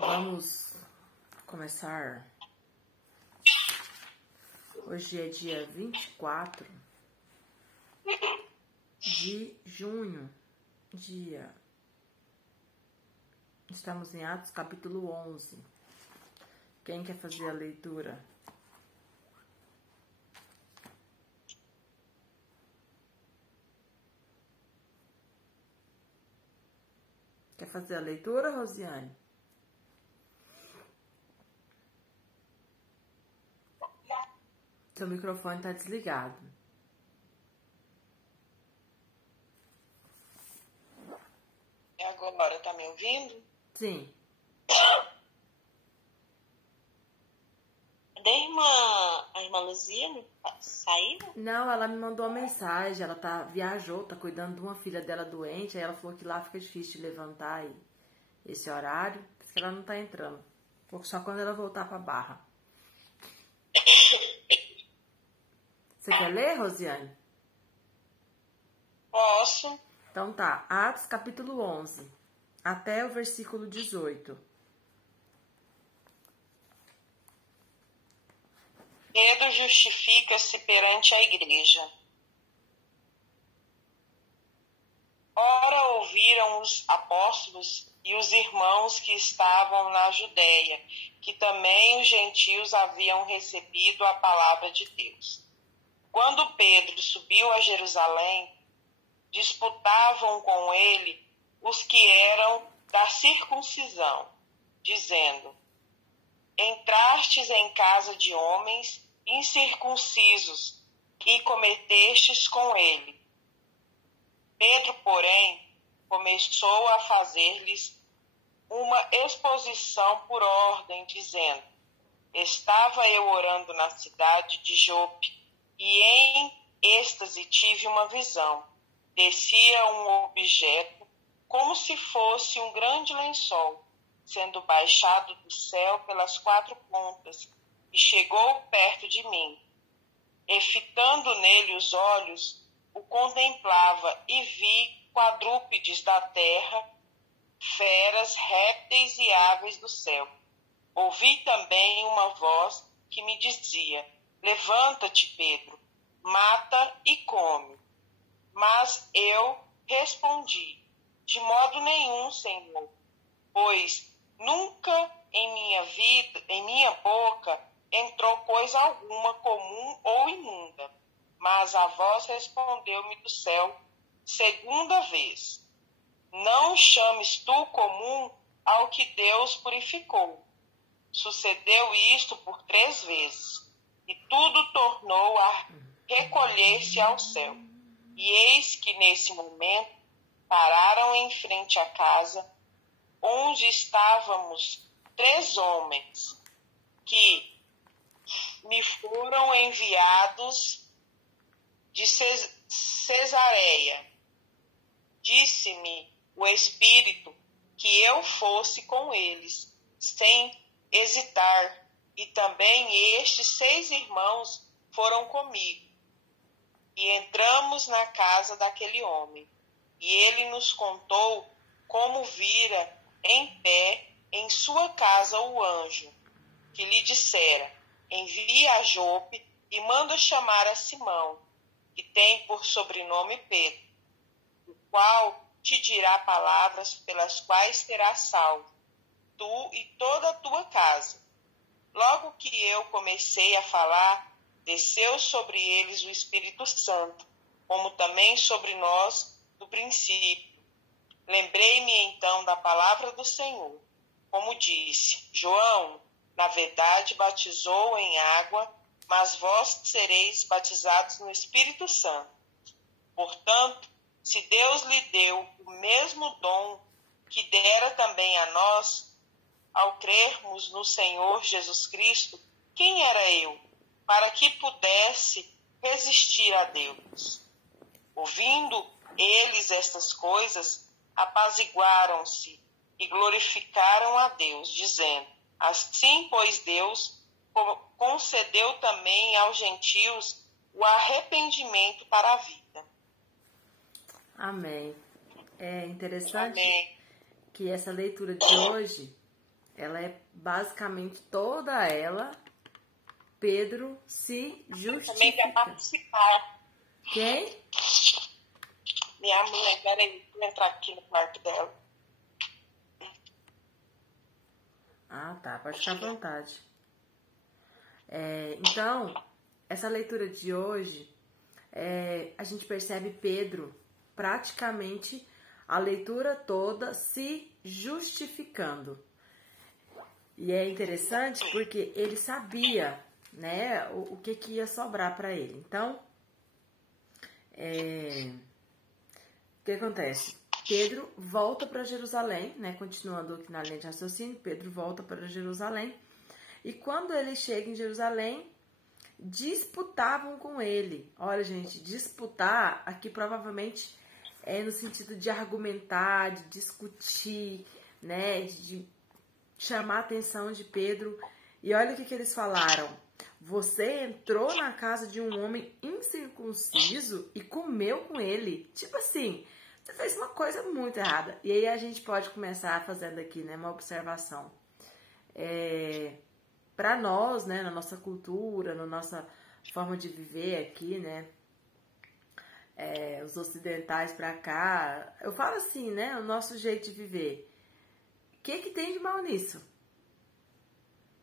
Vamos começar. Hoje é dia 24 de junho, Estamos em Atos capítulo 11. Quem quer fazer a leitura? Quer fazer a leitura, Rosiane? Seu microfone está desligado. E agora, tá me ouvindo? Sim. A irmã Luzia saiu? Não, ela me mandou uma mensagem. Ela viajou, tá cuidando de uma filha dela doente. Aí ela falou que lá fica difícil de levantar aí, esse horário. Por isso que ela não tá entrando. Só quando ela voltar pra Barra. Você quer ler, Rosiane? Posso. Então tá, Atos capítulo 11, até o versículo 18. Pedro justifica-se perante a igreja. Ora, ouviram os apóstolos e os irmãos que estavam na Judéia, que também os gentios haviam recebido a palavra de Deus. Quando Pedro subiu a Jerusalém, disputavam com ele os que eram da circuncisão, dizendo: entrastes em casa de homens incircuncisos e cometestes com ele. Pedro, porém, começou a fazer-lhes uma exposição por ordem, dizendo: estava eu orando na cidade de Jope, e em êxtase tive uma visão. Descia um objeto como se fosse um grande lençol, sendo baixado do céu pelas quatro pontas, e chegou perto de mim. E fitando nele os olhos, o contemplava e vi quadrúpedes da terra, feras, répteis e aves do céu. Ouvi também uma voz que me dizia: levanta-te, Pedro, mata e come. Mas eu respondi: de modo nenhum, Senhor, pois nunca em minha boca entrou coisa alguma comum ou imunda. Mas a voz respondeu-me do céu segunda vez: não chames tu comum ao que Deus purificou. Sucedeu isto por 3 vezes, e tudo tornou a recolher-se ao céu. E eis que nesse momento pararam em frente à casa onde estávamos 3 homens que me foram enviados de Cesareia. Disse-me o Espírito que eu fosse com eles, sem hesitar, e também estes 6 irmãos foram comigo. E entramos na casa daquele homem, e ele nos contou como vira em pé em sua casa o anjo, que lhe dissera: envia a Jope e manda chamar a Simão, que tem por sobrenome Pedro, o qual te dirá palavras pelas quais serás salvo, tu e toda a tua casa. Logo que eu comecei a falar, desceu sobre eles o Espírito Santo, como também sobre nós no princípio. Lembrei-me então da palavra do Senhor, como disse: João, na verdade, batizou em água, mas vós sereis batizados no Espírito Santo. Portanto, se Deus lhe deu o mesmo dom que dera também a nós, ao crermos no Senhor Jesus Cristo, quem era eu, para que pudesse resistir a Deus? Ouvindo eles estas coisas, apaziguaram-se e glorificaram a Deus, dizendo: assim, pois, Deus concedeu também aos gentios o arrependimento para a vida. Amém. É interessante. Amém. que essa leitura de hoje, ela é basicamente toda ela, Pedro se justifica. Também quer participar. Quem? Minha mãe, peraí, vou entrar aqui no quarto dela. Ah, tá, pode ficar à vontade. Então, essa leitura de hoje, a gente percebe Pedro praticamente a leitura toda se justificando. E é interessante porque ele sabia, né, o que ia sobrar para ele. Então, o que acontece? Pedro volta para Jerusalém, né, continuando aqui na linha de raciocínio, Pedro volta para Jerusalém. E quando ele chega em Jerusalém, disputavam com ele. Olha, gente, disputar aqui provavelmente é no sentido de argumentar, de discutir, né, de chamar a atenção de Pedro. E olha o que eles falaram. Você entrou na casa de um homem incircunciso e comeu com ele. Tipo assim, você fez uma coisa muito errada. E aí a gente pode começar fazendo aqui, né, uma observação. Para nós, né, na nossa cultura, na nossa forma de viver aqui, né, os ocidentais para cá, eu falo assim, né, o nosso jeito de viver. O que tem de mal nisso?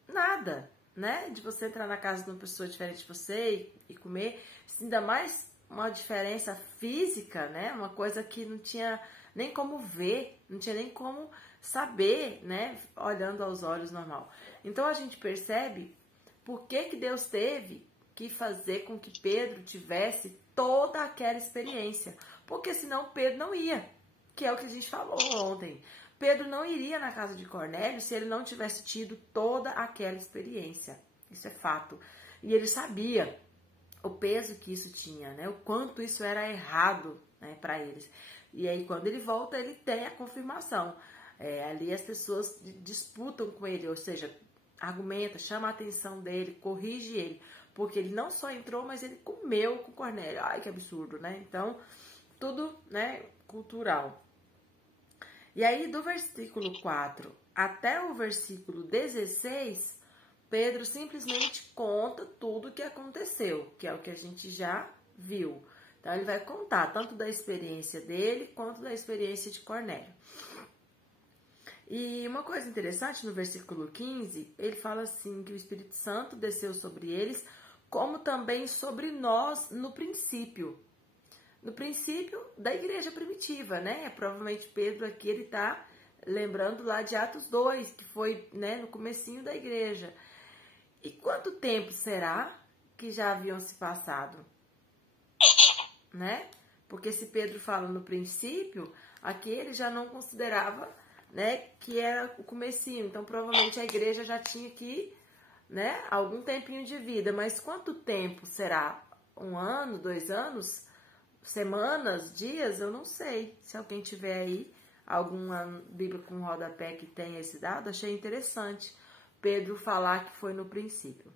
Nada, né, de você entrar na casa de uma pessoa diferente de você e comer, ainda mais uma diferença física, né, uma coisa que não tinha nem como ver, não tinha nem como saber, né, olhando aos olhos normal. Então a gente percebe por que Deus teve que fazer com que Pedro tivesse toda aquela experiência, porque senão Pedro não ia, que é o que a gente falou ontem. Pedro não iria na casa de Cornélio se ele não tivesse tido toda aquela experiência. Isso é fato. E ele sabia o peso que isso tinha, né, o quanto isso era errado, né, para eles. E aí quando ele volta, ele tem a confirmação. Ali as pessoas disputam com ele, ou seja, argumenta, chama a atenção dele, corrige ele, porque ele não só entrou, mas ele comeu com Cornélio. Ai, que absurdo, né? Então, tudo, né, cultural. E aí, do versículo 4 até o versículo 16, Pedro simplesmente conta tudo o que aconteceu, que é o que a gente já viu. Então, ele vai contar tanto da experiência dele, quanto da experiência de Cornélio. E uma coisa interessante, no versículo 15, ele fala assim, que o Espírito Santo desceu sobre eles, como também sobre nós no princípio. No princípio da igreja primitiva, né? Provavelmente Pedro aqui, ele tá lembrando lá de Atos 2, que foi, né, no comecinho da igreja. E quanto tempo será que já haviam se passado? Né? Porque se Pedro fala no princípio, aqui ele já não considerava, né, que era o comecinho. Então, provavelmente a igreja já tinha aqui, né, algum tempinho de vida. Mas quanto tempo será? 1 ano, 2 anos? Semanas? Dias? Eu não sei. Se alguém tiver aí alguma Bíblia com rodapé que tenha esse dado, achei interessante Pedro falar que foi no princípio.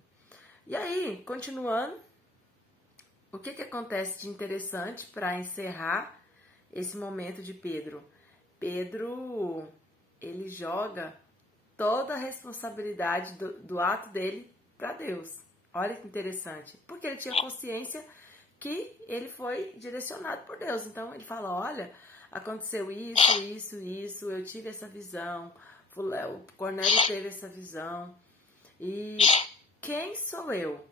E aí, continuando, o que acontece de interessante para encerrar esse momento de Pedro? Pedro, ele joga toda a responsabilidade do ato dele para Deus. Olha que interessante. Porque ele tinha consciência que ele foi direcionado por Deus. Então ele fala, olha, aconteceu isso, eu tive essa visão, o Cornélio teve essa visão. E quem sou eu?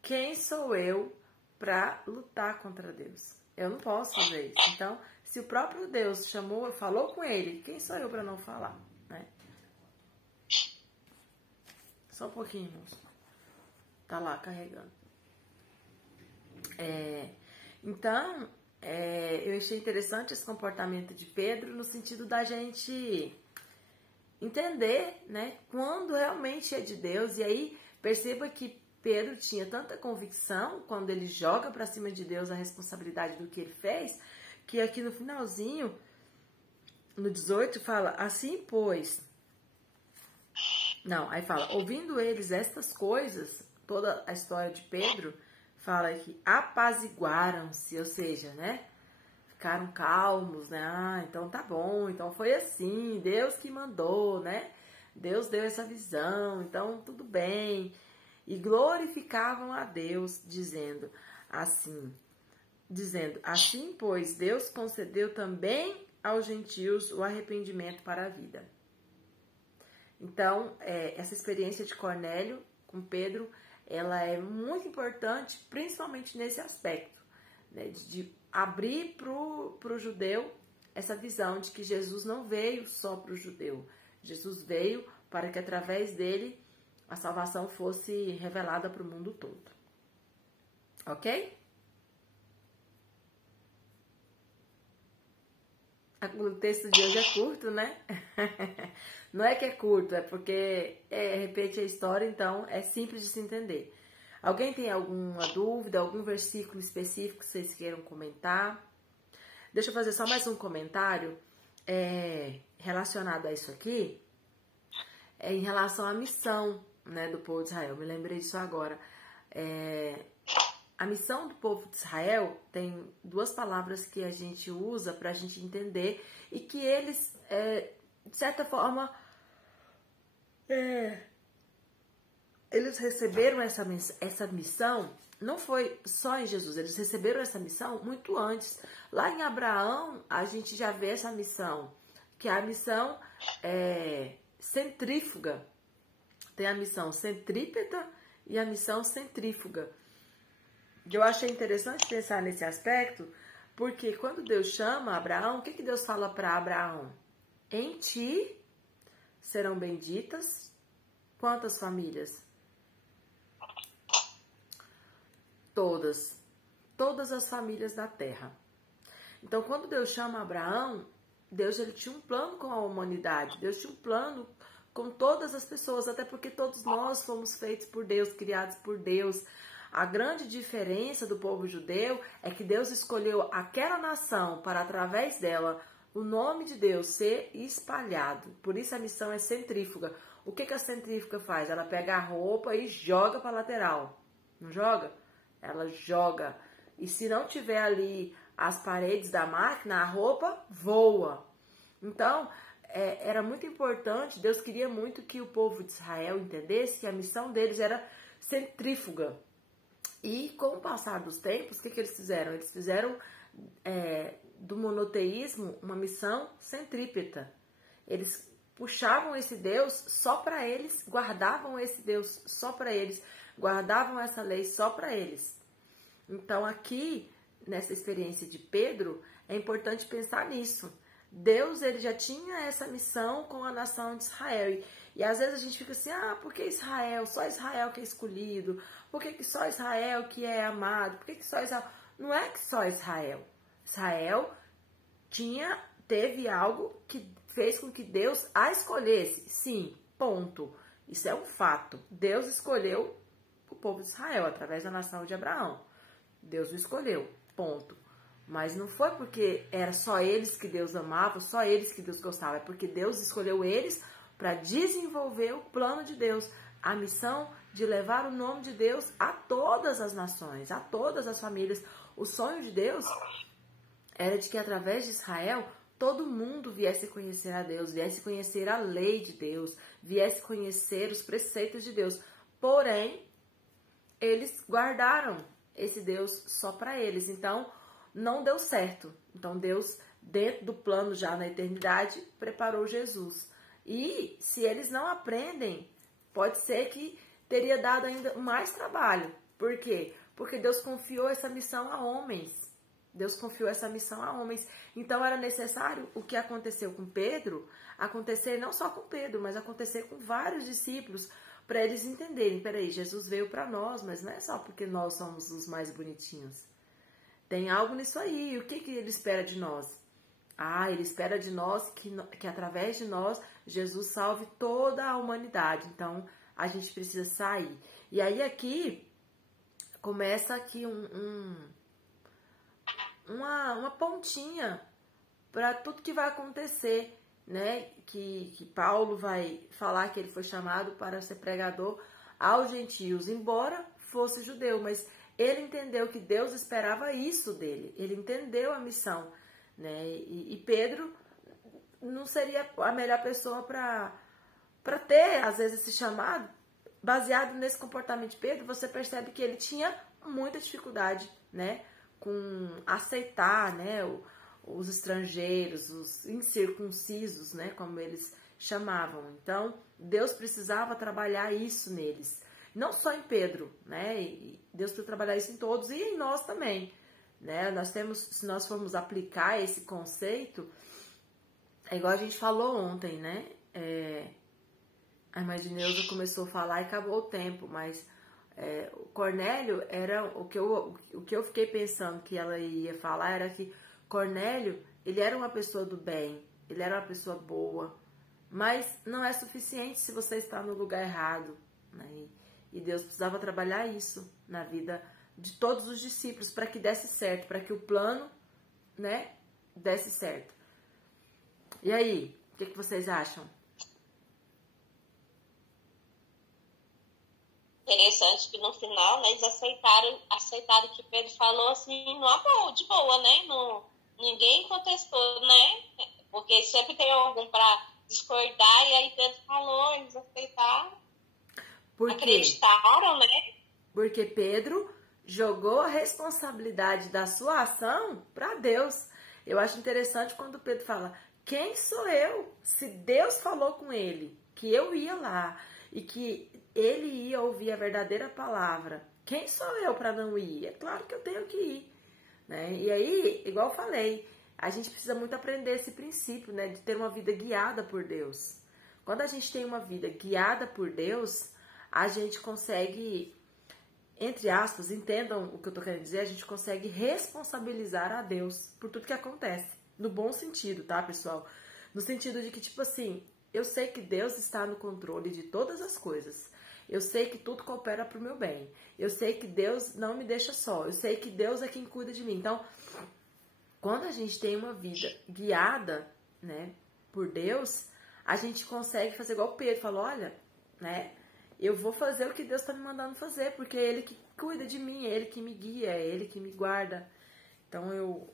Quem sou eu para lutar contra Deus? Eu não posso fazer isso. Então, se o próprio Deus falou com ele, quem sou eu para não falar? Né? Só um pouquinho, moço. Tá lá carregando. Então, eu achei interessante esse comportamento de Pedro no sentido da gente entender, né, quando realmente é de Deus. E aí, perceba que Pedro tinha tanta convicção quando ele joga para cima de Deus a responsabilidade do que ele fez, que aqui no finalzinho, no 18, fala, assim pois... Não, aí fala, ouvindo eles estas coisas, toda a história de Pedro, fala que apaziguaram-se, ou seja, né, ficaram calmos, né? Ah, então tá bom, então foi assim, Deus que mandou, né? Deus deu essa visão, então tudo bem. E glorificavam a Deus, dizendo, assim, pois, Deus concedeu também aos gentios o arrependimento para a vida. Então, essa experiência de Cornélio com Pedro, ela é muito importante, principalmente nesse aspecto, né, de abrir para o judeu essa visão de que Jesus não veio só para o judeu. Jesus veio para que através dele a salvação fosse revelada para o mundo todo. Ok? O texto de hoje é curto, né? Não é que é curto, é porque repete a história, então é simples de se entender. Alguém tem alguma dúvida, algum versículo específico que vocês queiram comentar? Deixa eu fazer só mais um comentário relacionado a isso aqui, em relação à missão, né, do povo de Israel. Me lembrei disso agora. A missão do povo de Israel tem duas palavras que a gente usa para a gente entender e que eles, de certa forma, eles receberam essa missão, não foi só em Jesus, eles receberam essa missão muito antes. Lá em Abraão, a gente já vê essa missão, que é a missão centrífuga. Tem a missão centrípeta e a missão centrífuga. Eu achei interessante pensar nesse aspecto, porque quando Deus chama Abraão, o que Deus fala para Abraão? Em ti serão benditas quantas famílias? Todas. Todas as famílias da terra. Então, quando Deus chama Abraão, Deus ele tinha um plano com a humanidade. Deus tinha um plano com todas as pessoas, até porque todos nós fomos feitos por Deus, criados por Deus. A grande diferença do povo judeu é que Deus escolheu aquela nação para, através dela, o nome de Deus ser espalhado. Por isso a missão é centrífuga. O que a centrífuga faz? Ela pega a roupa e joga para a lateral. Não joga? Ela joga. E se não tiver ali as paredes da máquina, a roupa voa. Então, era muito importante, Deus queria muito que o povo de Israel entendesse que a missão deles era centrífuga. E com o passar dos tempos, o que eles fizeram? Eles fizeram do monoteísmo uma missão centrípeta. Eles puxavam esse Deus só para eles, guardavam esse Deus só para eles, guardavam essa lei só para eles. Então aqui, nessa experiência de Pedro, é importante pensar nisso. Deus ele já tinha essa missão com a nação de Israel. E às vezes a gente fica assim, por que Israel? Só Israel que é escolhido. Por que só Israel que é amado? Por que só Israel? Não é que só Israel. Israel teve algo que fez com que Deus a escolhesse. Sim, ponto. Isso é um fato. Deus escolheu o povo de Israel através da nação de Abraão. Deus o escolheu, ponto. Mas não foi porque era só eles que Deus amava, só eles que Deus gostava. É porque Deus escolheu eles para desenvolver o plano de Deus. A missão de levar o nome de Deus a todas as nações, a todas as famílias. O sonho de Deus era de que através de Israel todo mundo viesse conhecer a Deus, viesse conhecer a lei de Deus, viesse conhecer os preceitos de Deus. Porém, eles guardaram esse Deus só para eles. Então, não deu certo. Então, Deus, dentro do plano já na eternidade, preparou Jesus. E se eles não aprendem, pode ser que teria dado ainda mais trabalho. Por quê? Porque Deus confiou essa missão a homens. Deus confiou essa missão a homens. Então era necessário o que aconteceu com Pedro, acontecer não só com Pedro, mas acontecer com vários discípulos, para eles entenderem, peraí, Jesus veio para nós, mas não é só porque nós somos os mais bonitinhos. Tem algo nisso aí. O que ele espera de nós? Ele espera de nós que através de nós, Jesus salve toda a humanidade. Então, a gente precisa sair. E aí aqui, começa aqui uma pontinha para tudo que vai acontecer, né? Que Paulo vai falar que ele foi chamado para ser pregador aos gentios, embora fosse judeu, mas ele entendeu que Deus esperava isso dele. Ele entendeu a missão né? E Pedro não seria a melhor pessoa para ter, às vezes, esse chamado. Baseado nesse comportamento de Pedro, você percebe que ele tinha muita dificuldade, né, com aceitar, né, os estrangeiros, os incircuncisos, né, como eles chamavam. Então, Deus precisava trabalhar isso neles. Não só em Pedro, né, e Deus precisa trabalhar isso em todos e em nós também, né. Nós temos, se nós formos aplicar esse conceito, é igual a gente falou ontem, né, a irmã Edneuza começou a falar e acabou o tempo, mas o Cornélio era o que eu fiquei pensando que ela ia falar era que Cornélio, ele era uma pessoa do bem, ele era uma pessoa boa, mas não é suficiente se você está no lugar errado, né? E Deus precisava trabalhar isso na vida de todos os discípulos para que desse certo, para que o plano, né, desse certo. E aí, o que vocês acham? Interessante que no final, né, eles aceitaram que Pedro falou assim, de boa, né? Não, ninguém contestou, né? Porque sempre tem algum para discordar, e aí Pedro falou, eles aceitaram, acreditaram, né? Porque Pedro jogou a responsabilidade da sua ação para Deus. Eu acho interessante quando Pedro fala, quem sou eu? Se Deus falou com ele que eu ia lá e que ele ia ouvir a verdadeira palavra, quem sou eu para não ir? É claro que eu tenho que ir, né? E aí, igual eu falei, a gente precisa muito aprender esse princípio, né, de ter uma vida guiada por Deus. Quando a gente tem uma vida guiada por Deus, a gente consegue, entre aspas, entendam o que eu tô querendo dizer, a gente consegue responsabilizar a Deus por tudo que acontece, no bom sentido, tá, pessoal? No sentido de que, tipo assim, eu sei que Deus está no controle de todas as coisas. Eu sei que tudo coopera para o meu bem. Eu sei que Deus não me deixa só. Eu sei que Deus é quem cuida de mim. Então, quando a gente tem uma vida guiada, né, por Deus, a gente consegue fazer igual o Pedro falou, olha, né, eu vou fazer o que Deus está me mandando fazer, porque é Ele que cuida de mim, é Ele que me guia, é Ele que me guarda. Então,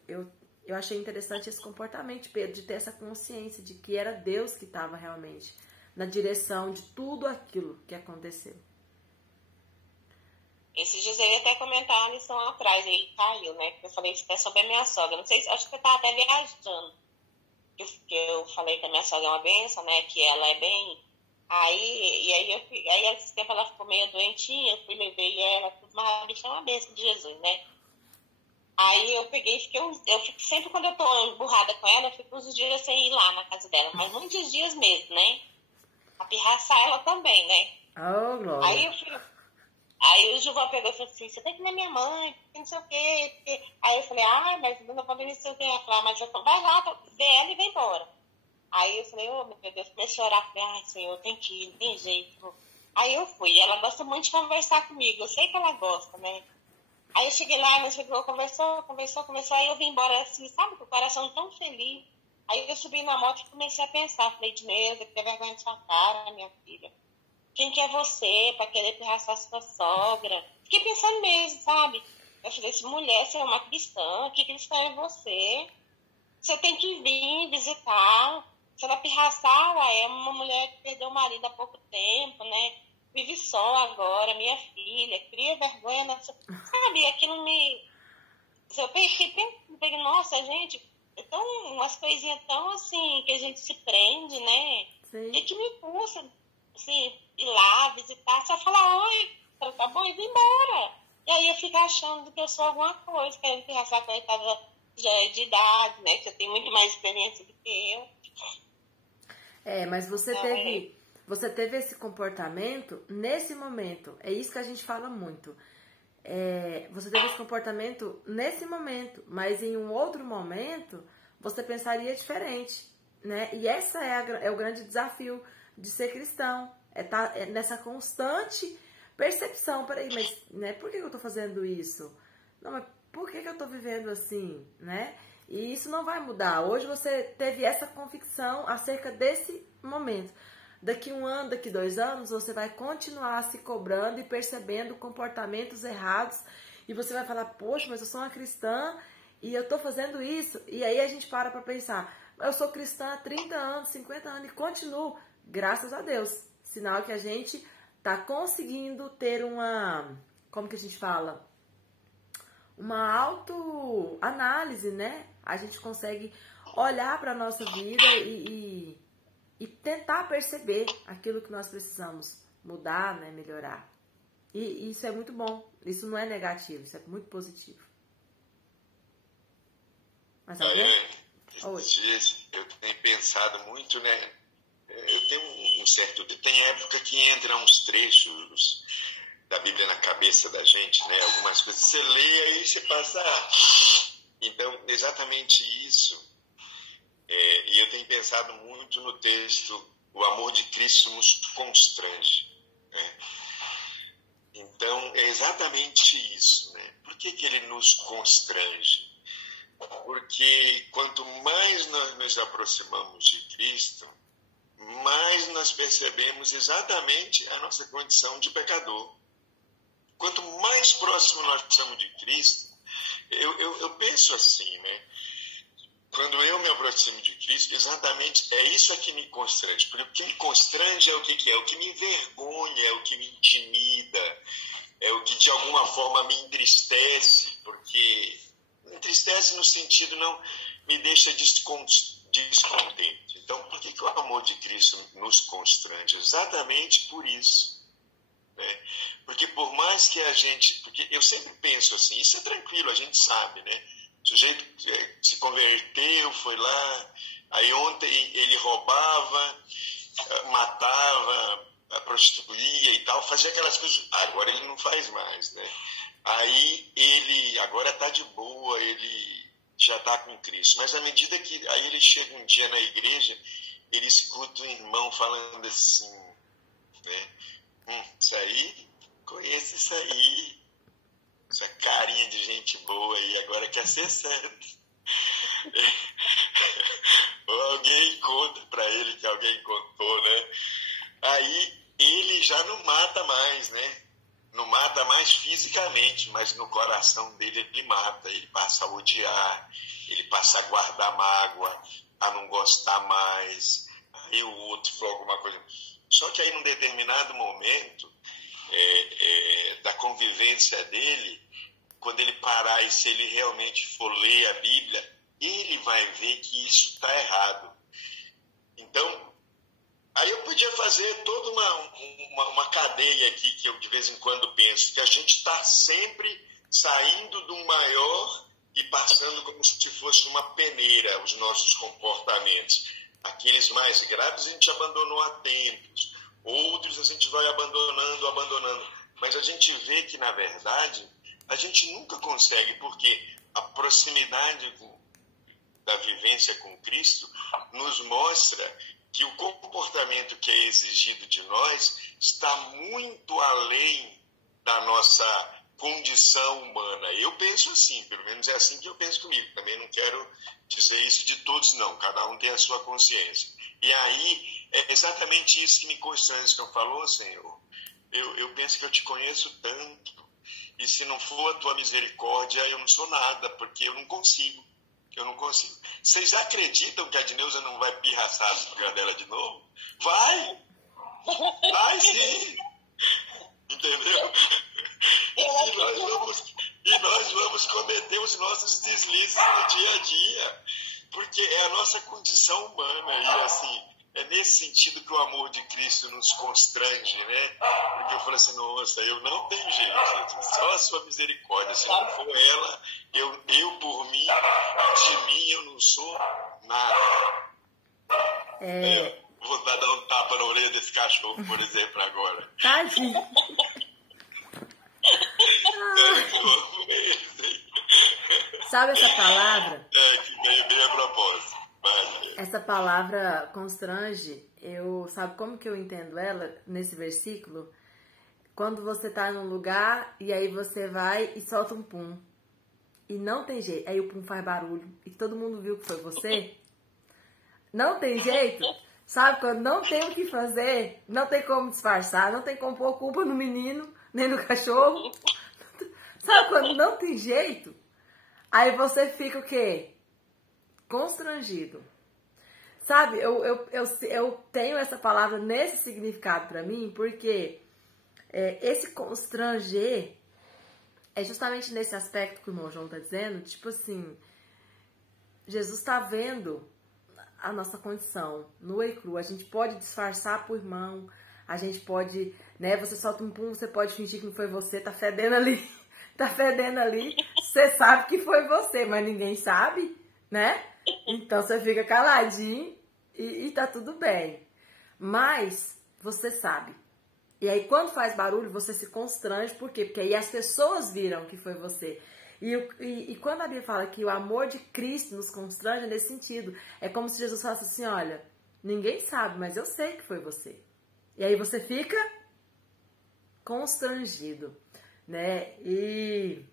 eu achei interessante esse comportamento de Pedro, de ter essa consciência de que era Deus que estava realmente na direção de tudo aquilo que aconteceu. Esses dias eu ia até comentar a lição atrás, aí caiu, né? Eu falei até sobre a minha sogra. Não sei, acho que eu estava até viajando. Que eu falei que a minha sogra é uma bênção, né? Que ela é bem... Aí esse tempo ela ficou meio doentinha, eu levei ela, tudo, mas a bicha é uma bênção de Jesus, né? Aí eu peguei e eu fico sempre quando eu tô emburrada com ela, eu fico uns dias sem ir lá na casa dela, mas muitos dias mesmo, né? A pirraçar ela também, né? Oh, glória. Aí o Gilvan pegou e falou assim, você tem que ir na minha mãe, não sei o quê. Aí eu falei, mas não vou ver se eu tenho. Ela falou, mas eu vai lá, vê ela e vem embora. Aí eu falei, meu Deus, comecei a orar, falei, Senhor, tem que ir, não tem jeito. Aí eu fui, ela gosta muito de conversar comigo, eu sei que ela gosta, né? Aí eu cheguei lá, nós chegou, conversou, aí eu vim embora assim, sabe, com o coração tão feliz. Aí eu subi na moto e comecei a pensar, falei, Edneuza, que tem vergonha de sua cara, minha filha. Quem que é você pra querer pirraçar sua sogra? Fiquei pensando mesmo, sabe? Eu falei, se mulher, você é uma cristã, que cristã é você? Você tem que vir visitar. Se ela pirraçar, ela é uma mulher que perdeu o marido há pouco tempo, né? Vive só agora, minha filha, cria vergonha nessa... Sabe, aquilo me... Eu peguei, nossa, gente, então, umas coisinhas tão assim, que a gente se prende, né? Sim. E que me puxa, assim, ir lá, visitar, só falar, oi, tá bom, e vir embora. E aí eu fico achando que eu sou alguma coisa, querendo pensar que ela já é de idade, né? Que eu tenho muito mais experiência do que eu. Mas você teve esse comportamento nesse momento. É isso que a gente fala muito. Você teve esse comportamento nesse momento, mas em um outro momento você pensaria diferente, né? E essa é o grande desafio de ser cristão. É nessa constante percepção. Peraí, mas né, por que eu tô fazendo isso? Não, mas por que eu tô vivendo assim, né? E isso não vai mudar. Hoje você teve essa convicção acerca desse momento. Daqui 1 ano, daqui 2 anos, você vai continuar se cobrando e percebendo comportamentos errados. E você vai falar, poxa, mas eu sou uma cristã E eu tô fazendo isso, e aí a gente para pra pensar, eu sou cristã há 30 anos, 50 anos e continuo, graças a Deus. Sinal que a gente tá conseguindo ter uma, como que a gente fala? Uma autoanálise, né? A gente consegue olhar para a nossa vida e tentar perceber aquilo que nós precisamos mudar, né? Melhorar. E isso é muito bom. Isso não é negativo, isso é muito positivo. Mas esses dias eu tenho pensado muito, né? Eu tenho um certo... Tem época que entra uns trechos da Bíblia na cabeça da gente, né? Algumas coisas você lê aí você passa... Então, exatamente isso. E eu tenho pensado muito no texto, o amor de Cristo nos constrange, né? Então, é exatamente isso, né? Por que ele nos constrange? Porque quanto mais nós nos aproximamos de Cristo, mais nós percebemos exatamente a nossa condição de pecador. Quanto mais próximo nós estamos de Cristo, eu penso assim, né? Quando eu me aproximo de Cristo, exatamente é isso que me constrange. Porque o que me constrange é o que é? O que me envergonha, é o que me intimida, é o que de alguma forma me entristece, porque me entristece no sentido não me deixa descontente. Então, por que o amor de Cristo nos constrange? Exatamente por isso, né? Porque por mais que a gente... Porque eu sempre penso assim, isso é tranquilo, a gente sabe, né? O sujeito se converteu, foi lá, aí ontem ele roubava, matava, prostituía e tal, fazia aquelas coisas. Agora ele não faz mais, né? Aí ele agora está de boa, ele já está com Cristo. Mas à medida que aí ele chega um dia na igreja, ele escuta um irmão falando assim, né? Isso aí, conheço isso aí. Essa carinha de gente boa aí, agora quer ser santo. Ou alguém conta pra ele que alguém contou, né? Aí ele já não mata mais, né? Não mata mais fisicamente, mas no coração dele ele mata. Ele passa a odiar, ele passa a guardar mágoa, a não gostar mais. Aí o outro falou alguma coisa. Só que aí num determinado momento da convivência dele, quando ele parar e se ele realmente for ler a Bíblia, ele vai ver que isso está errado. Então, aí eu podia fazer toda uma cadeia aqui que eu de vez em quando penso, que a gente está sempre saindo do maior e passando como se fosse uma peneira os nossos comportamentos. Aqueles mais graves a gente abandonou há tempos, outros a gente vai abandonando. Mas a gente vê que, na verdade, a gente nunca consegue, porque a proximidade da vivência com Cristo nos mostra que o comportamento que é exigido de nós está muito além da nossa condição humana. Eu penso assim, pelo menos é assim que eu penso comigo. Também não quero dizer isso de todos, não. Cada um tem a sua consciência. E aí, é exatamente isso que me constrange, que eu falou, Senhor. Eu penso que eu te conheço tanto, e se não for a tua misericórdia, eu não sou nada, porque eu não consigo. Vocês acreditam que a Dineuza não vai pirraçar as gradelas de novo? Vai! Vai sim! Entendeu? E nós vamos cometer os nossos deslizes no dia a dia, porque é a nossa condição humana, e assim, é nesse sentido que o amor de Cristo nos constrange, né? Porque eu falo assim, nossa, eu não tenho jeito, só a sua misericórdia, se não for ela, eu por mim, de mim eu não sou nada. Vou dar um tapa na orelha desse cachorro, por exemplo, agora. Tadinho. Sabe essa palavra? Que bem a propósito. Essa palavra constrange, sabe como que eu entendo ela nesse versículo? Quando você tá num lugar e aí você vai e solta um pum. E não tem jeito. Aí o pum faz barulho. E todo mundo viu que foi você. Não tem jeito. Sabe, quando não tem o que fazer, não tem como disfarçar, não tem como pôr culpa no menino, nem no cachorro. Sabe, quando não tem jeito, Aí você fica o quê? Constrangido. Sabe, eu tenho essa palavra nesse significado pra mim, porque esse constranger é justamente nesse aspecto que o irmão João tá dizendo, tipo assim, Jesus tá vendo a nossa condição nua e crua. A gente pode disfarçar pro irmão, a gente pode, né, você solta um pum, você pode fingir que não foi você, tá fedendo ali, você sabe que foi você, mas ninguém sabe, né? Então você fica caladinho e tá tudo bem. Mas você sabe. E aí quando faz barulho, você se constrange. Por quê? Porque aí as pessoas viram que foi você. E quando a Bíblia fala que o amor de Cristo nos constrange, é nesse sentido. É como se Jesus falasse assim, olha, ninguém sabe, mas eu sei que foi você. E aí você fica constrangido, né? E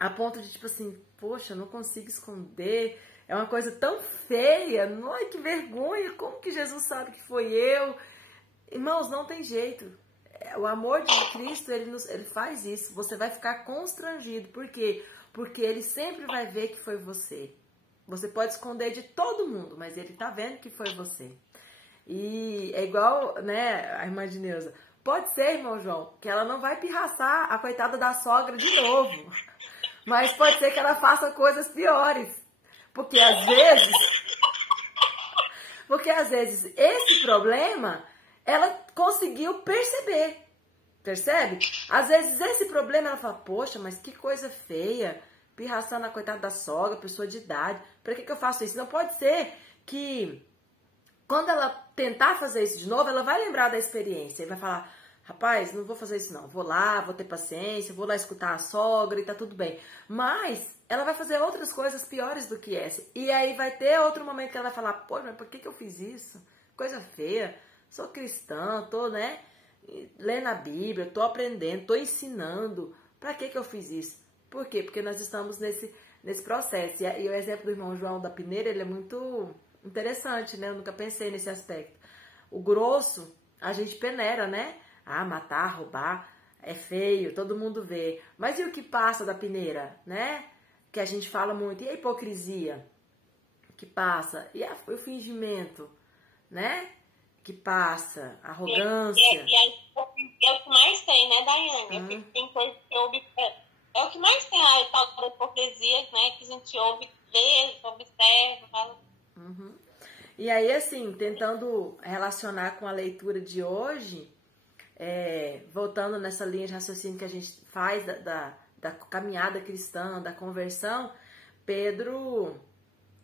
a ponto de tipo assim, poxa, eu não consigo esconder. É uma coisa tão feia. Ai, que vergonha. Como que Jesus sabe que foi eu? Irmãos, não tem jeito. O amor de Cristo, ele faz isso. Você vai ficar constrangido. Por quê? Porque ele sempre vai ver que foi você. Você pode esconder de todo mundo, mas ele tá vendo que foi você. E é igual, né, a irmã de Neuza. Pode ser, irmão João, que ela não vai pirraçar a coitada da sogra de novo. Mas pode ser que ela faça coisas piores. Porque às vezes esse problema ela conseguiu perceber. Percebe? Às vezes esse problema ela fala, poxa, mas que coisa feia. Pirraçando a coitada da sogra, pessoa de idade. Pra que eu faço isso? Não pode ser que quando ela tentar fazer isso de novo, ela vai lembrar da experiência e vai falar, rapaz, não vou fazer isso não. Vou lá, vou ter paciência, vou lá escutar a sogra e tá tudo bem. Mas ela vai fazer outras coisas piores do que essa. E aí vai ter outro momento que ela vai falar, pô, mas por que eu fiz isso? Coisa feia. Sou cristã, tô, né, lendo a Bíblia, tô aprendendo, tô ensinando. Pra que eu fiz isso? Por quê? Porque nós estamos nesse processo. E o exemplo do irmão João da Pineira, ele é muito interessante, né? Eu nunca pensei nesse aspecto. O grosso, a gente peneira, né? Ah, matar, roubar, é feio, todo mundo vê. Mas e o que passa da peneira, né? Que a gente fala muito. E a hipocrisia que passa? E o fingimento, né? Que passa, a arrogância. É o que mais tem, né, Daiane? Tem coisa que eu observo. É o que mais tem a tal da hipocrisia, né? Que a gente ouve, vê, observa, fala. Uhum. E aí, assim, tentando relacionar com a leitura de hoje, voltando nessa linha de raciocínio que a gente faz da caminhada cristã, da conversão, Pedro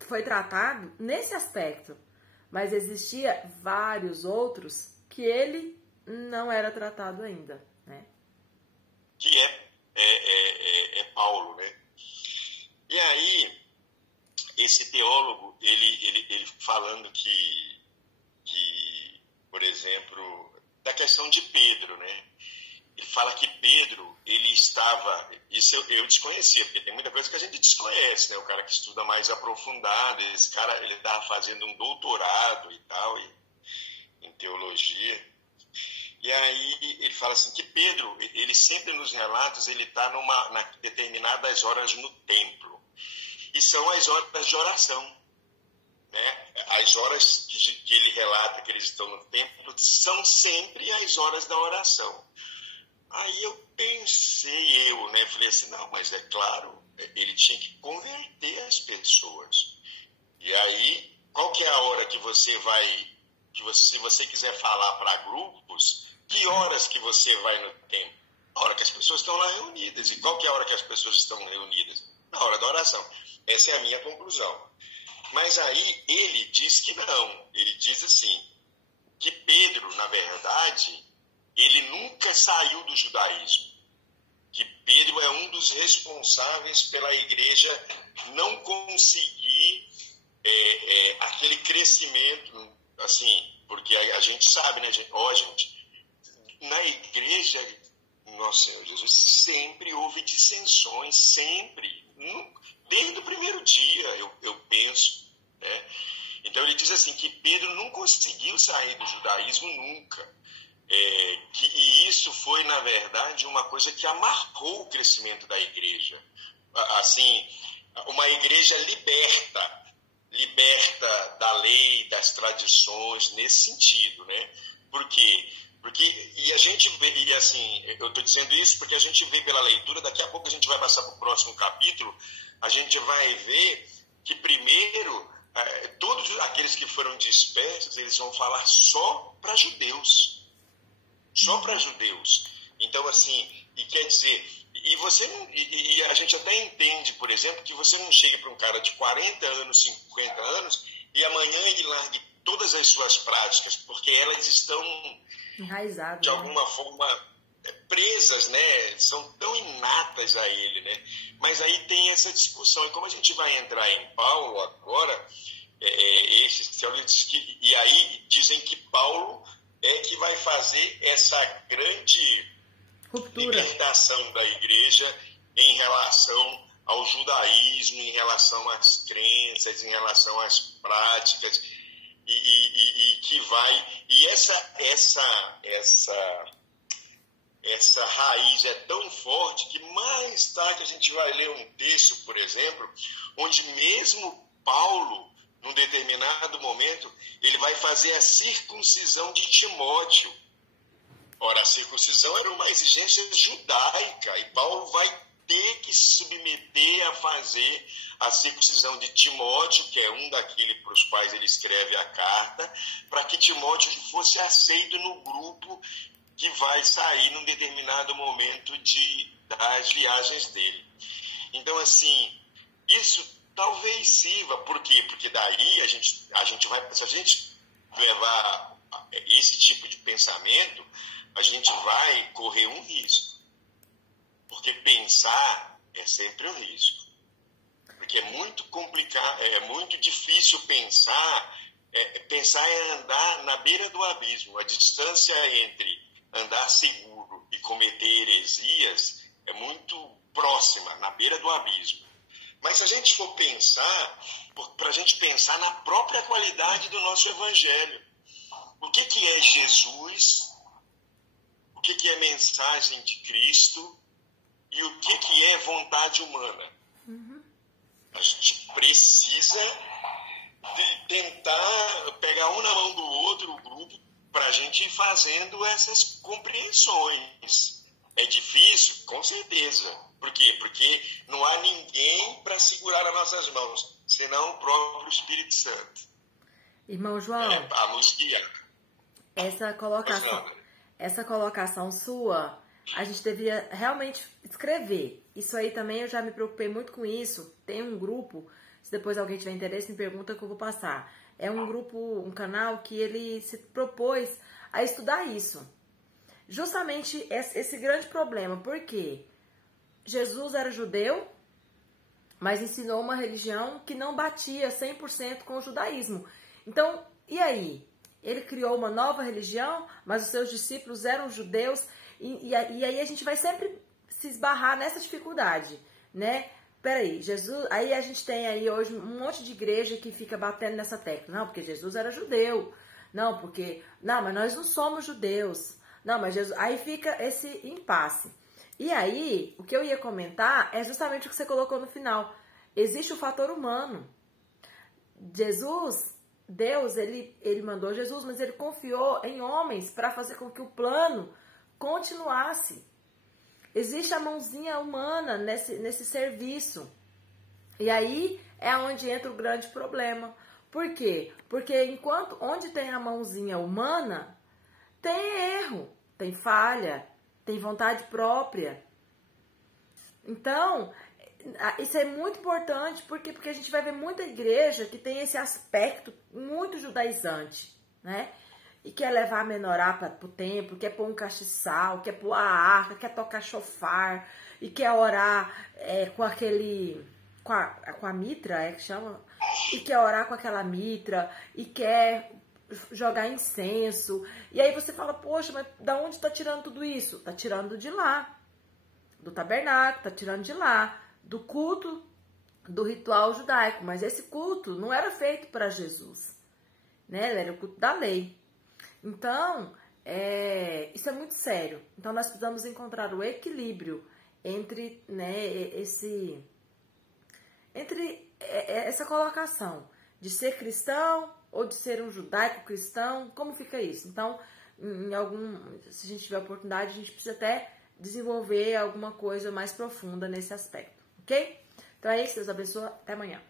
foi tratado nesse aspecto, mas existia vários outros que ele não era tratado ainda, né? Que é Paulo, né? E aí, esse teólogo, ele falando que, por exemplo, da questão de Pedro, né? Ele fala que Pedro, ele estava... Isso eu desconhecia, porque tem muita coisa que a gente desconhece, né? O cara que estuda mais aprofundado, esse cara, ele estava fazendo um doutorado e tal, em teologia. E aí ele fala assim que Pedro, ele sempre nos relatos, ele está na determinadas horas no templo. E são as horas de oração, né? As horas que ele relata que eles estão no templo são sempre as horas da oração. Aí eu pensei, né? Falei assim, não, mas é claro, ele tinha que converter as pessoas. E aí, qual que é a hora que você vai, se você quiser falar para grupos, que horas que você vai no templo? A hora que as pessoas estão lá reunidas. E qual que é a hora que as pessoas estão reunidas? Na hora da oração. Essa é a minha conclusão. Mas aí ele diz que não. Ele diz assim, que Pedro, na verdade, ele nunca saiu do judaísmo. Que Pedro é um dos responsáveis pela igreja não conseguir aquele crescimento, assim, porque a gente sabe, né, gente? Na igreja, nosso Senhor Jesus, sempre houve dissensões, sempre. Desde o primeiro dia, eu penso, né? Então ele diz assim, que Pedro não conseguiu sair do judaísmo nunca. E isso foi, na verdade, uma coisa que amarcou o crescimento da igreja. Assim, uma igreja liberta da lei, das tradições, nesse sentido, né? Por quê? E a gente vê, e assim, eu estou dizendo isso porque a gente vê pela leitura, daqui a pouco a gente vai passar para o próximo capítulo, a gente vai ver que primeiro, todos aqueles que foram dispersos, eles vão falar só para judeus. Só para judeus. Então, assim, e quer dizer, e a gente até entende, por exemplo, que você não chega para um cara de 40 anos, 50 anos, e amanhã ele largue todas as suas práticas, porque elas estão enraizadas, de alguma forma presas, né? São tão inatas a ele, né? Mas aí tem essa discussão. E como a gente vai entrar em Paulo agora, esses teólogos e aí dizem que Paulo é que vai fazer essa grande ruptura, libertação da igreja em relação ao judaísmo, em relação às crenças, em relação às práticas, e que vai... E essa raiz é tão forte que mais tarde a gente vai ler um texto, por exemplo, onde mesmo Paulo, num determinado momento, ele vai fazer a circuncisão de Timóteo. Ora, a circuncisão era uma exigência judaica e Paulo vai ter que se submeter a fazer a circuncisão de Timóteo, que é um daqueles para os quais ele escreve a carta, para que Timóteo fosse aceito no grupo que vai sair num determinado momento das viagens dele. Então, assim, isso talvez sirva. Por quê? Porque daí a gente vai, se a gente levar esse tipo de pensamento, a gente vai correr um risco. Porque pensar é sempre um risco. Porque é muito complicado, é muito difícil pensar. Pensar é andar na beira do abismo. A distância entre andar seguro e cometer heresias é muito próxima, na beira do abismo. Mas se a gente for pensar, para a gente pensar na própria qualidade do nosso evangelho, o que é Jesus, o que é mensagem de Cristo e o que é vontade humana. A gente precisa de tentar pegar um na mão do outro, o grupo, para a gente ir fazendo essas compreensões. É difícil? Com certeza. Por quê? Porque não há ninguém para segurar as nossas mãos, senão o próprio Espírito Santo. Irmão João, a nos guiar. Essa colocação sua, a gente deveria realmente escrever. Isso aí também eu já me preocupei muito com isso. Tem um grupo, se depois alguém tiver interesse, me pergunta que eu vou passar. É um grupo, um canal que ele se propôs a estudar isso. Justamente esse grande problema. Por quê? Jesus era judeu, mas ensinou uma religião que não batia 100% com o judaísmo. Então, e aí? Ele criou uma nova religião, mas os seus discípulos eram judeus, e aí a gente vai sempre se esbarrar nessa dificuldade, né? Peraí, Jesus, aí a gente tem aí hoje um monte de igreja que fica batendo nessa tecla. Não, porque Jesus era judeu. Não, mas nós não somos judeus. Não, mas Jesus... Aí fica esse impasse. E aí, o que eu ia comentar é justamente o que você colocou no final. Existe o fator humano. Jesus, Deus, ele mandou Jesus, mas ele confiou em homens para fazer com que o plano continuasse. Existe a mãozinha humana nesse serviço. E aí é onde entra o grande problema. Por quê? Porque onde tem a mãozinha humana, tem erro, tem falha, tem vontade própria. Então, isso é muito importante, porque a gente vai ver muita igreja que tem esse aspecto muito judaizante, né? E quer levar a menorá para o templo, quer pôr um castiçal, quer pôr a arca, quer tocar chofar, e quer orar com a mitra, que chama? E quer orar com aquela mitra, e quer jogar incenso. E aí você fala, poxa, mas da onde está tirando tudo isso? Está tirando de lá, do tabernáculo, está tirando de lá, do culto, do ritual judaico. Mas esse culto não era feito para Jesus, né? Ele era o culto da lei. Então, isso é muito sério. Então, nós precisamos encontrar o equilíbrio entre, né, entre essa colocação de ser cristão ou de ser um judaico-cristão, como fica isso? Então, se a gente tiver oportunidade, a gente precisa até desenvolver alguma coisa mais profunda nesse aspecto, ok? Então é isso, Deus abençoe, até amanhã.